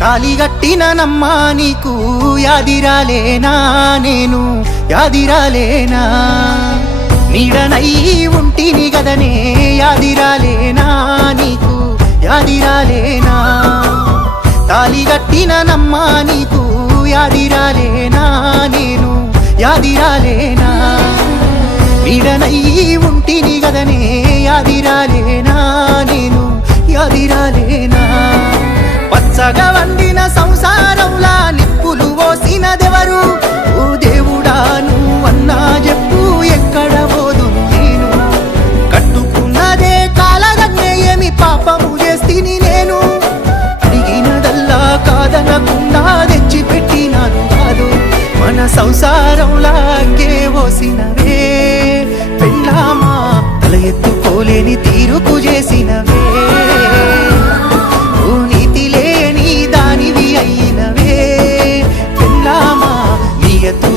తాలిగట్టిన నమ్మా నీకు యాదిరాలేనా నేను యాదిరాలేనా నీడనై ఉంటిని గదనే యాదిరాలేనా నీకు యాదిరాలేనా తాలిగట్టిన నమ్మా నీకు యాదిరాలేనా నేను యాదిరాలేనా నీడనై ఉంటిని గదనే యాదిరాలేనా నేను యాదిరాలేనా పచ్చగా వండిన సంసారంలా నిప్పులు పోసినదెవరు ఓ దేవుడా నువ్వన్నా చెప్పు ఎక్కడ పోదు నేను కట్టుకున్నదే కాలగన్నే ఏమి పాపము చేస్తిని నేను అడిగినదల్లా కాదనకుండా తెచ్చి పెట్టినాను కాదు మన సంసారంలా అగ్గే పోసినవే పెళ్ళామా తల ఎత్తుకోలేని తీరుకు చేసినవే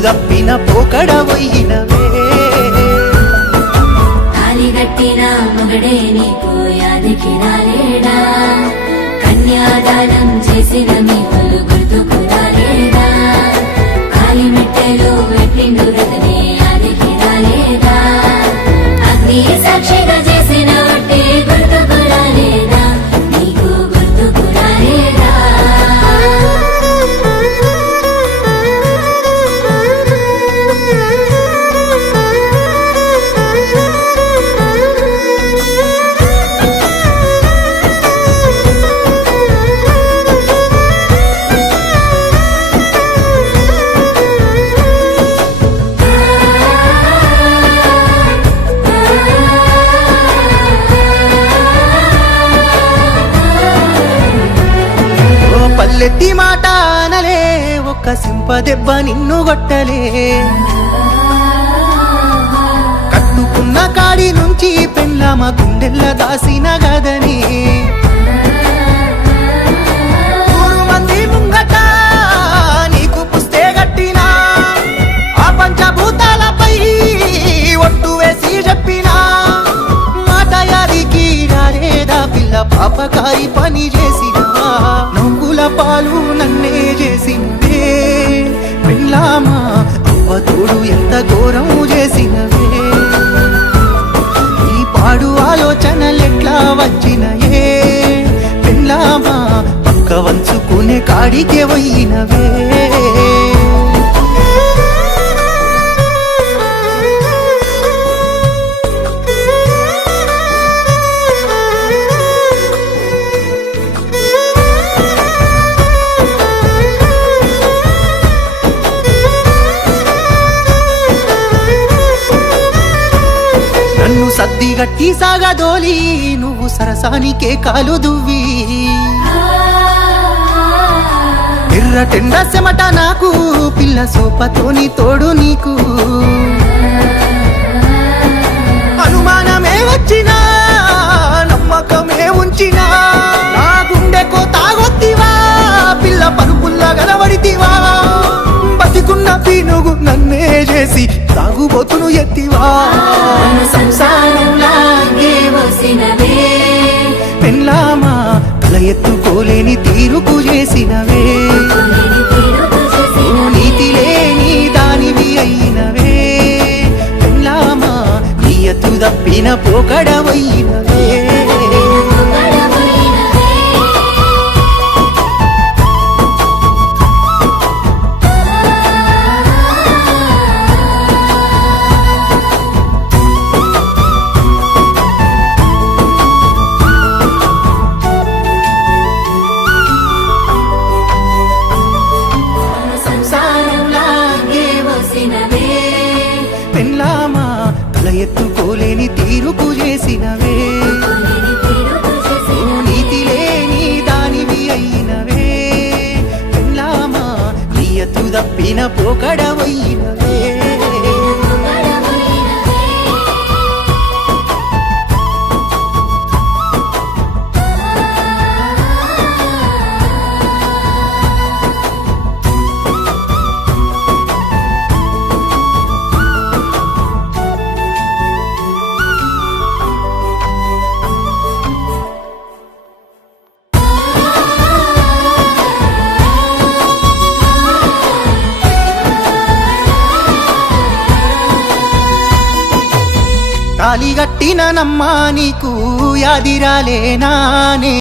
తప్పిన పోకడవయ్యినవే తాలిగట్టిన మొగడే నీకు యాదికి రాలేడా కన్యాదానం చేసిన నీకులు గుర్తుకు రాలేదా కాలిమెట్టెలు పెట్టిండు రతనే యాదికి రాలేదా అగ్ని సాక్షిగా చేసిన వట్టే గుర్తుకు రాలేదా నీకు గుర్తుకు రాలేదా పల్లెత్తి మాట అనలే ఒక్క సింపదెబ్బ నిన్ను గొట్టలే కట్టుకున్న కాడి నుంచి పెళ్ళామ గుండెల్ల దాసిన గదని 100 మంది ముంగట నీకు పుస్తే గట్టినా ఆ పంచభూతాలపై ఒట్టు వేసి చెప్పినా మాట యాదికి రాలేదా పిల్ల పాపకారి పని చేసినా నవ్వుల పాలు నన్నే చేసినవే పెళ్ళామా అవ్వ తోడు ఎంత ఘోరం చేసినవే ఈ పాడు ఆలోచనలెట్లా వచ్చినయే పెళ్ళామా పక్క వంచుకునే కాడికే పోయినవే సద్దిగట్టి సాగదోలి నువ్వు సరసానికే కాలు దువ్వి ఎర్రటెండ సెమట నాకు పిల్ల సోపతోని తోడు నీకు అనుమానమే వచ్చినా నమ్మకమే ఉంచినా నా గుండెకో తాగొత్తివా పిల్ల పరుపుల్లా గలవడితివా బతికున్న పీనుగు నన్నే చేసి తాగుబోతును ఎత్తివా పెళ్ళామా తల ఎత్తుకోలేని తీరుకు చేసినవే నీతి లేని దానివి అయినవే పెళ్ళామా నీయతు తప్పిన పోకడవయ్యినవే పెళ్ళామా తల ఎత్తుకోలేని తీరుకు చేసినవే నీతి లేని దానివి అయినవే పెళ్ళామా నీయతు తప్పిన పోకడవయ్యినవే తాళి గట్టిన నమ్మా నీకు యాదిరాలేనానే